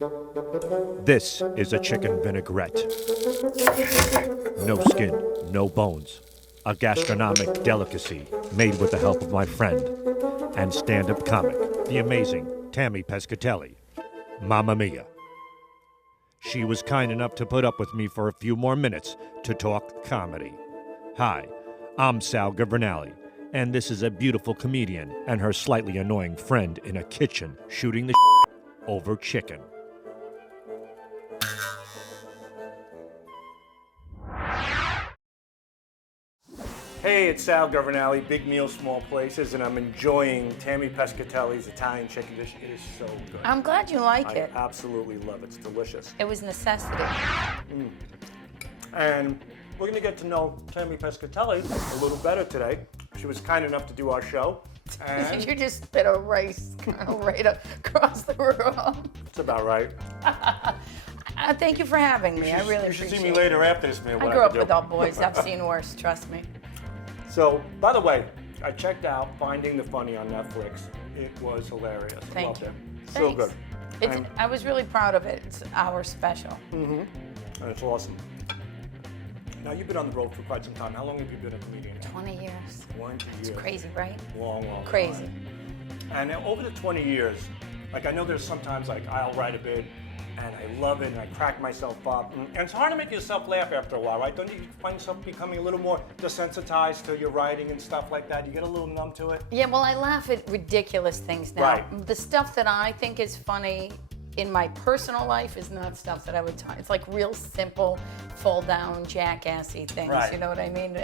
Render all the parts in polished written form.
This is a chicken vinaigrette. No skin, no bones. A gastronomic delicacy made with the help of my friend and stand-up comic, the amazing Tammy Pescatelli. Mamma mia. She was kind enough to put up with me for a few more minutes to talk comedy. Hi, I'm Sal Governale, and this is a beautiful comedian and her slightly annoying friend in a kitchen shooting the over chicken. Hey, it's Sal Governale, Big Meals, Small Places, and I'm enjoying Tammy Pescatelli's Italian chicken dish. It is so good. I'm glad you like it. I absolutely love it. It's delicious. It was necessity. And we're going to get to know Tammy Pescatelli a little better today. She was kind enough to do our show. And You just spit a rice kernel right across the room. it's about right. Thank you for having me. I really You should appreciate see it. me later after this meal. I grew up with all boys. I've seen worse, trust me. So, by the way, I checked out Finding the Funny on Netflix. It was hilarious. Thank Loved you. it. So Thanks. good. I was really proud of it. It's our special. And it's awesome. Now, you've been on the road for quite some time. How long have you been a comedian now? 20 years. 20 years. It's crazy, right? Long Crazy. time. And over the 20 years, like I know there's sometimes like I'll write a bit and I love it and I crack myself up. And it's hard to make yourself laugh after a while, right? Don't you find yourself becoming a little more desensitized to your writing and stuff like that? You get a little numb to it? Yeah, well, I laugh at ridiculous things now. Right. The stuff that I think is funny in my personal life is not stuff that I would talk. It's like real simple, fall down, jackassy things. Right. You know what I mean?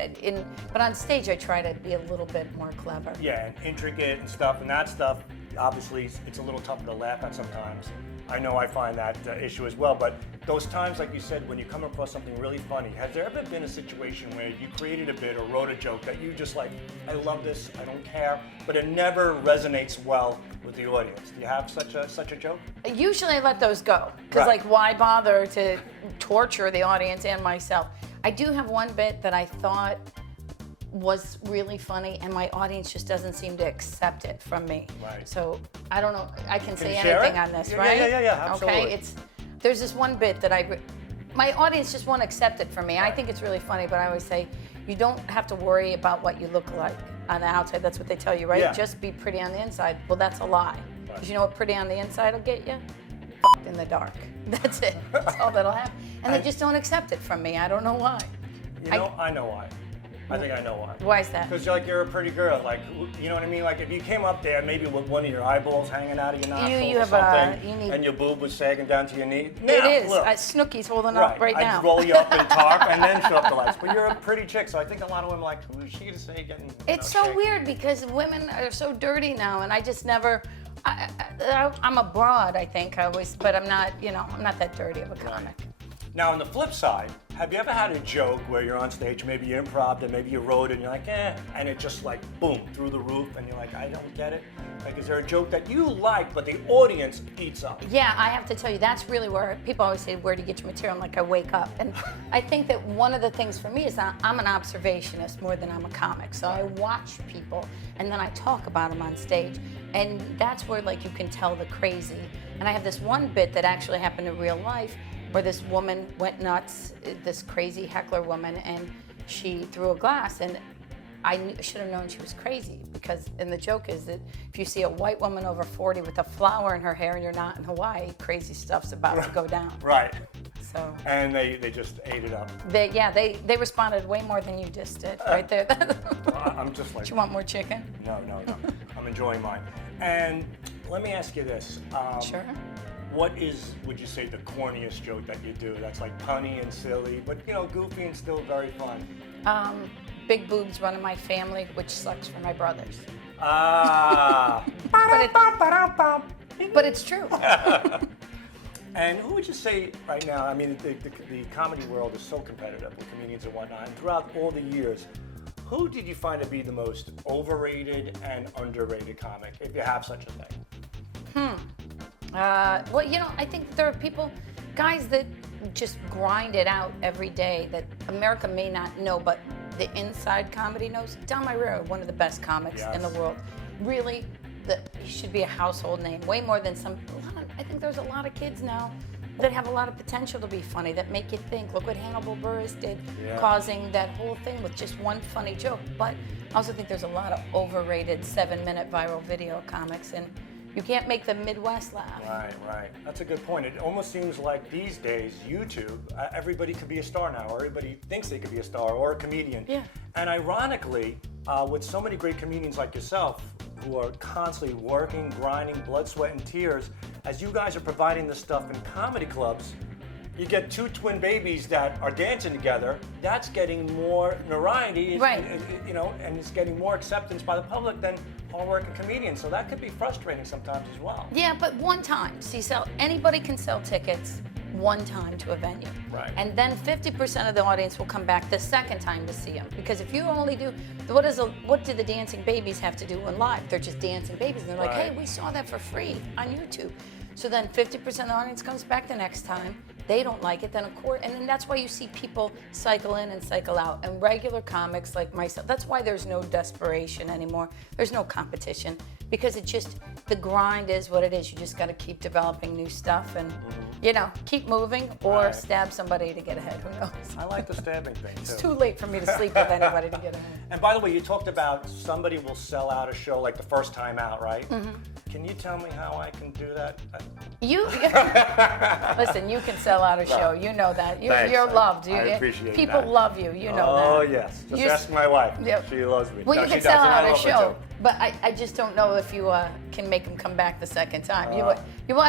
But on stage, I try to be a little bit more clever. Yeah, and intricate and stuff, and that stuff, obviously, it's a little tougher to laugh at sometimes. I know I find that issue as well, but those times, like you said, when you come across something really funny, has there ever been a situation where you created a bit or wrote a joke that you just like, I love this, I don't care, but it never resonates well with the audience? Do you have such a joke? Usually I let those go, because Right. like why bother to torture the audience and myself? I do have one bit that I thought was really funny and my audience just doesn't seem to accept it from me. Right. So I don't know, I can say you share anything it? on this, Yeah, right? yeah, absolutely. Okay, there's this one bit that my audience just won't accept it from me. I think it's really funny, but I always say, you don't have to worry about what you look like on the outside. That's what they tell you, right? Yeah. Just be pretty on the inside. Well, that's a lie. Right. Because you know what pretty on the inside will get you? In the dark. That's it. That's all that'll happen. And they just don't accept it from me. I don't know why. You know, I know why. I think I know why. Why is that? Because you're a pretty girl, like, you know what I mean? Like, if you came up there maybe with one of your eyeballs hanging out of your nostril you or have something, and your boob was sagging down to your knee. It is. Look, Snooki's holding up right now. I'd roll you up and talk and then show up the lights. But you're a pretty chick, so I think a lot of women are like, who is she to say getting It's so shaken? weird because women are so dirty now, and I just never. I'm a broad, I think, but I'm not. I'm not that dirty of a comic. Now, on the flip side, have you ever had a joke where you're on stage, maybe you improv it, maybe you wrote it, and you're like, and it just like, boom, through the roof, and you're like, I don't get it? Like, is there a joke that you like, but the audience eats up? Yeah, I have to tell you, that's really where people always say, where do you get your material? I'm like, I wake up. And I think that one of the things for me is that I'm an observationist more than I'm a comic. So I watch people, and then I talk about them on stage. And that's where, like, you can tell the crazy. And I have this one bit that actually happened in real life, where this woman went nuts, this crazy heckler woman, and she threw a glass, and I should have known she was crazy, because, and the joke is that if you see a white woman over 40 with a flower in her hair and you're not in Hawaii, crazy stuff's about to go down. Right. So. And they just ate it up. They responded way more than you just did right there. I'm just like, Do you want more chicken? No. I'm enjoying mine. And let me ask you this. Sure. What would you say, the corniest joke that you do that's like punny and silly, but goofy and still very fun? Big boobs run in my family, which sucks for my brothers. But it's true. And who would you say right now, I mean, the comedy world is so competitive with comedians and whatnot, and throughout all the years, who did you find to be the most overrated and underrated comic, if you have such a thing? Well, I think there are guys that just grind it out every day that America may not know, but the inside comedy knows. Don Myra, one of the best comics in the world. Really you should be a household name, way more than I think there's a lot of kids now that have a lot of potential to be funny, that make you think. Look what Hannibal Buress did, causing that whole thing with just one funny joke. But I also think there's a lot of overrated 7-minute viral video comics, and you can't make the Midwest laugh. Right. That's a good point. It almost seems like these days, YouTube, everybody could be a star now, or everybody thinks they could be a star or a comedian. Yeah. And ironically, with so many great comedians like yourself, who are constantly working, grinding, blood, sweat, and tears, as you guys are providing this stuff in comedy clubs, you get 2 twin babies that are dancing together. That's getting more notoriety, Right. And it's getting more acceptance by the public than hard-working comedians. So that could be frustrating sometimes as well. Yeah, but one time. See, anybody can sell tickets one time to a venue. Right. And then 50% of the audience will come back the second time to see them. Because if you only do, what do the dancing babies have to do in live? They're just dancing babies. And they're like, Right. hey, we saw that for free on YouTube. So then 50% of the audience comes back the next time. They don't like it, then of course, and then that's why you see people cycle in and cycle out. And regular comics like myself, that's why there's no desperation anymore. There's no competition, because the grind is what it is. You just got to keep developing new stuff and, keep moving or Right. stab somebody to get ahead. Who knows? I like the stabbing thing, too. It's too late for me to sleep with anybody to get ahead. And by the way, you talked about somebody will sell out a show like the first time out, right? Mm-hmm. Can you tell me how I can do that? Listen, you can sell out a show. You know that. Thanks. You're loved. I appreciate People that. love you. You know that. Oh, yes. Just ask my wife. Yep. She loves me. Well, No, you she can sell doesn't. I out a love her, show, too. but I just don't know if you can make them come back the second time. You want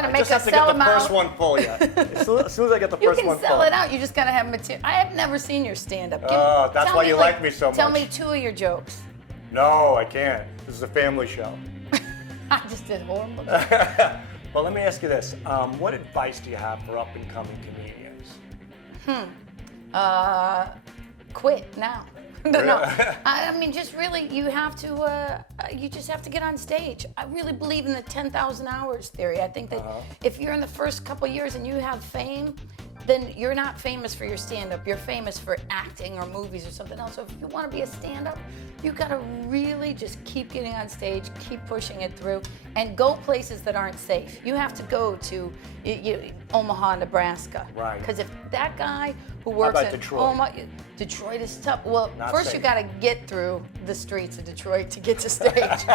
to I make just us have to sell get them the out. first one full, yeah. As soon as I get the You first can one sell full. it out. You just gotta have material. I have never seen your stand-up. Oh, that's Tell why me, you like me so Tell much. me 2 of your jokes. No, I can't. This is a family show. I just did horrible. Well, let me ask you this. What advice do you have for up-and-coming comedians? Quit now. No. I mean, just really, you have to. You just have to get on stage. I really believe in the 10,000 hours theory. I think that if you're in the first couple years and you have fame, then you're not famous for your stand-up. You're famous for acting or movies or something else. So if you want to be a stand-up, you got to really just keep getting on stage, keep pushing it through, and go places that aren't safe. You have to go to Omaha, Nebraska. Right. Because if that guy who works about in Detroit? Omaha, Detroit is tough. Well, Not first safe. you got to get through the streets of Detroit to get to stage.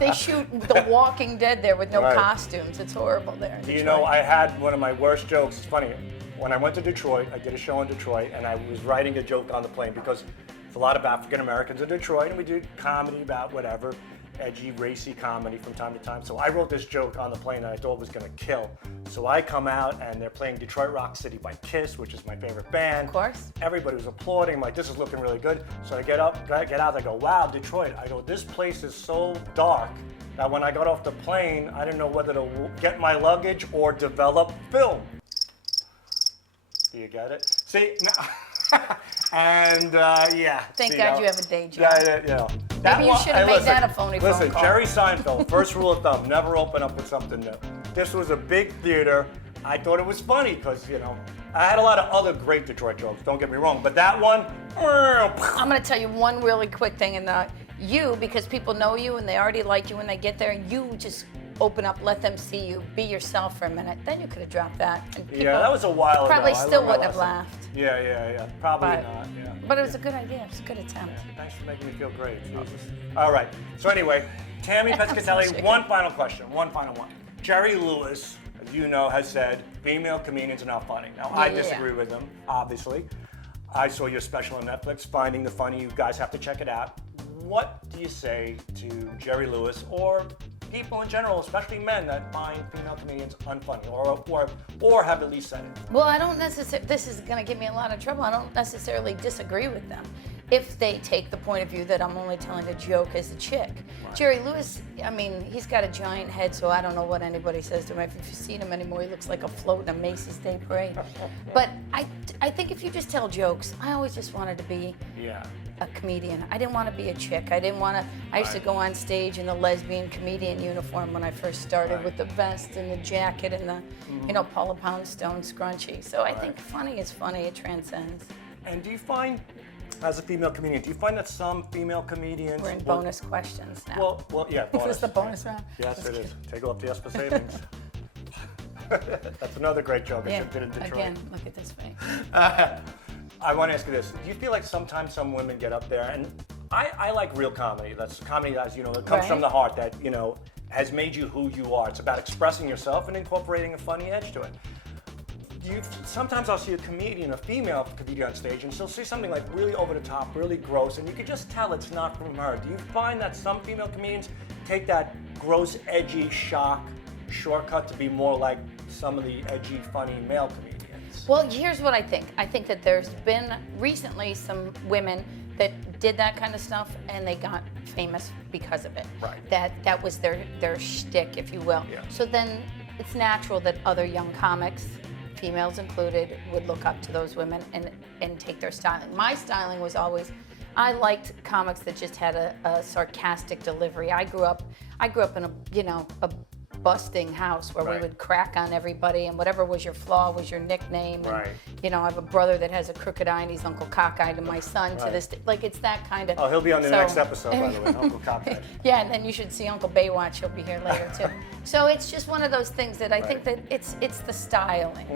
They shoot The Walking Dead there with no Right. costumes. It's horrible there. in Do you Detroit. know, I had one of my worst jokes. It's funny. When I went to Detroit, I did a show in Detroit, and I was writing a joke on the plane because there's a lot of African Americans in Detroit, and we do comedy about whatever, edgy, racy comedy from time to time. So I wrote this joke on the plane that I thought was going to kill. So I come out, and they're playing Detroit Rock City by Kiss, which is my favorite band. Of course. Everybody was applauding. I'm like, this is looking really good. So I get out, I go, wow, Detroit. I go, this place is so dark that when I got off the plane, I didn't know whether to get my luggage or develop film. Do you get it? See? And yeah. Thank see, God you have a day job. Yeah. Maybe you should have made that a phony phone Listen, call. Jerry Seinfeld, first rule of thumb, never open up with something new. This was a big theater. I thought it was funny because, I had a lot of other great Detroit jokes, don't get me wrong, but that one, I'm going to tell you one really quick thing, and because people know you and they already like you when they get there, and you just open up, let them see you, be yourself for a minute. Then you could have dropped that. And people yeah, that was a while ago. probably I still learned my wouldn't have lesson. laughed. Yeah. Probably But, not, yeah. but it was a good idea. It was a good attempt. Thanks for making me feel great. Jesus. All right. So anyway, Tammy Pescatelli, one final question. One final one. Jerry Lewis, as you know, has said female comedians are not funny. Now, I Yeah. disagree with him, obviously. I saw your special on Netflix, Finding the Funny. You guys have to check it out. What do you say to Jerry Lewis or people in general, especially men, that find female comedians unfunny or have at least said it? Well, I don't necessarily, this is going to get me in a lot of trouble. I don't necessarily disagree with them if they take the point of view that I'm only telling a joke as a chick. Right. Jerry Lewis, I mean, he's got a giant head, so I don't know what anybody says to him. If you've seen him anymore, he looks like a float in a Macy's Day Parade. But I think if you just tell jokes, I always just wanted to be a comedian. I didn't want to be a chick. I used to go on stage in the lesbian comedian uniform when I first started with the vest and the jacket and the, Paula Poundstone scrunchie. So I think funny is funny. It transcends. And do you find as a female comedian, do you find that some female comedians... We're in bonus questions now. Well, yeah, Is bonus. this the bonus round? Yes, it is. Take off the S for savings. That's another great joke I did in Detroit. Again, look at this face. I want to ask you this. Do you feel like sometimes some women get up there, and I like real comedy. That's comedy that, that comes from the heart, that, has made you who you are. It's about expressing yourself and incorporating a funny edge to it. Sometimes I'll see a comedian, a female comedian on stage, and she'll say something like really over the top, really gross, and you can just tell it's not from her. Do you find that some female comedians take that gross, edgy shortcut to be more like some of the edgy, funny male comedians? Well, here's what I think. I think that there's been recently some women that did that kind of stuff, and they got famous because of it. Right. That was their shtick, if you will. Yeah. So then it's natural that other young comics, females included, would look up to those women and take their styling. My styling was always, I liked comics that just had a sarcastic delivery. I grew up in a busting house where we would crack on everybody, and whatever was your flaw was your nickname. And, I have a brother that has a crooked eye, and he's Uncle Cockeye to my son to this day. Like, it's that kind of... Oh, he'll be on the next episode, by the way, Uncle Cockeye. Yeah, and then you should see Uncle Baywatch. He'll be here later, too. So it's just one of those things that I think that it's the styling,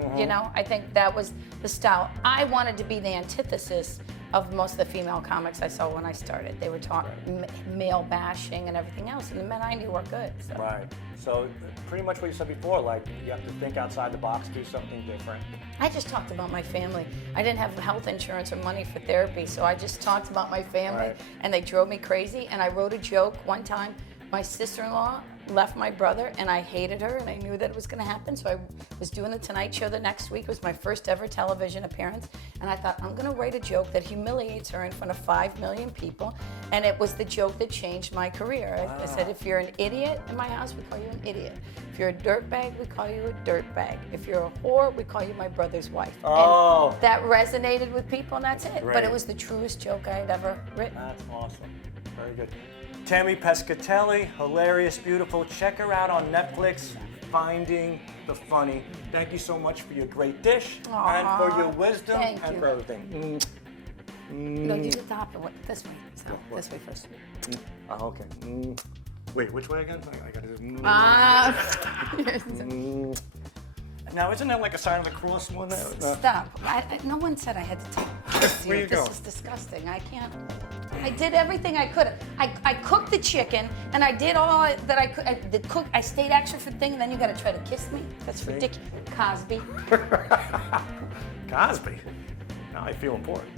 I think that was the style. I wanted to be the antithesis of most of the female comics I saw when I started. They were talking male bashing and everything else, and the men I knew were good. So. Right. So pretty much what you said before, like you have to think outside the box, do something different. I just talked about my family. I didn't have health insurance or money for therapy, so I just talked about my family, and they drove me crazy. And I wrote a joke one time. My sister-in-law left my brother, and I hated her, and I knew that it was going to happen. So I was doing the Tonight Show the next week. It was my first ever television appearance, and I thought, I'm going to write a joke that humiliates her in front of 5 million people, and it was the joke that changed my career. I said, if you're an idiot in my house, we call you an idiot. If you're a dirtbag, we call you a dirtbag. If you're a whore, we call you my brother's wife. Oh. And that resonated with people, and that's it. Great. But it was the truest joke I had ever written. That's awesome. Very good. Tammy Pescatelli, hilarious, beautiful. Check her out on Netflix, Finding the Funny. Thank you so much for your great dish and for your wisdom and for everything. No, do the top. This way. So, this way first. Oh, okay. Wait, which way again? I gotta do. Now, isn't that like a sign of the cross one? Stop. No one said I had to take this. Where you This going? is disgusting. I can't. I did everything I could. I cooked the chicken, and I did all that I could. I stayed extra for the thing, and then you got to try to kiss me? That's ridiculous. Cosby. Cosby. Now I feel important.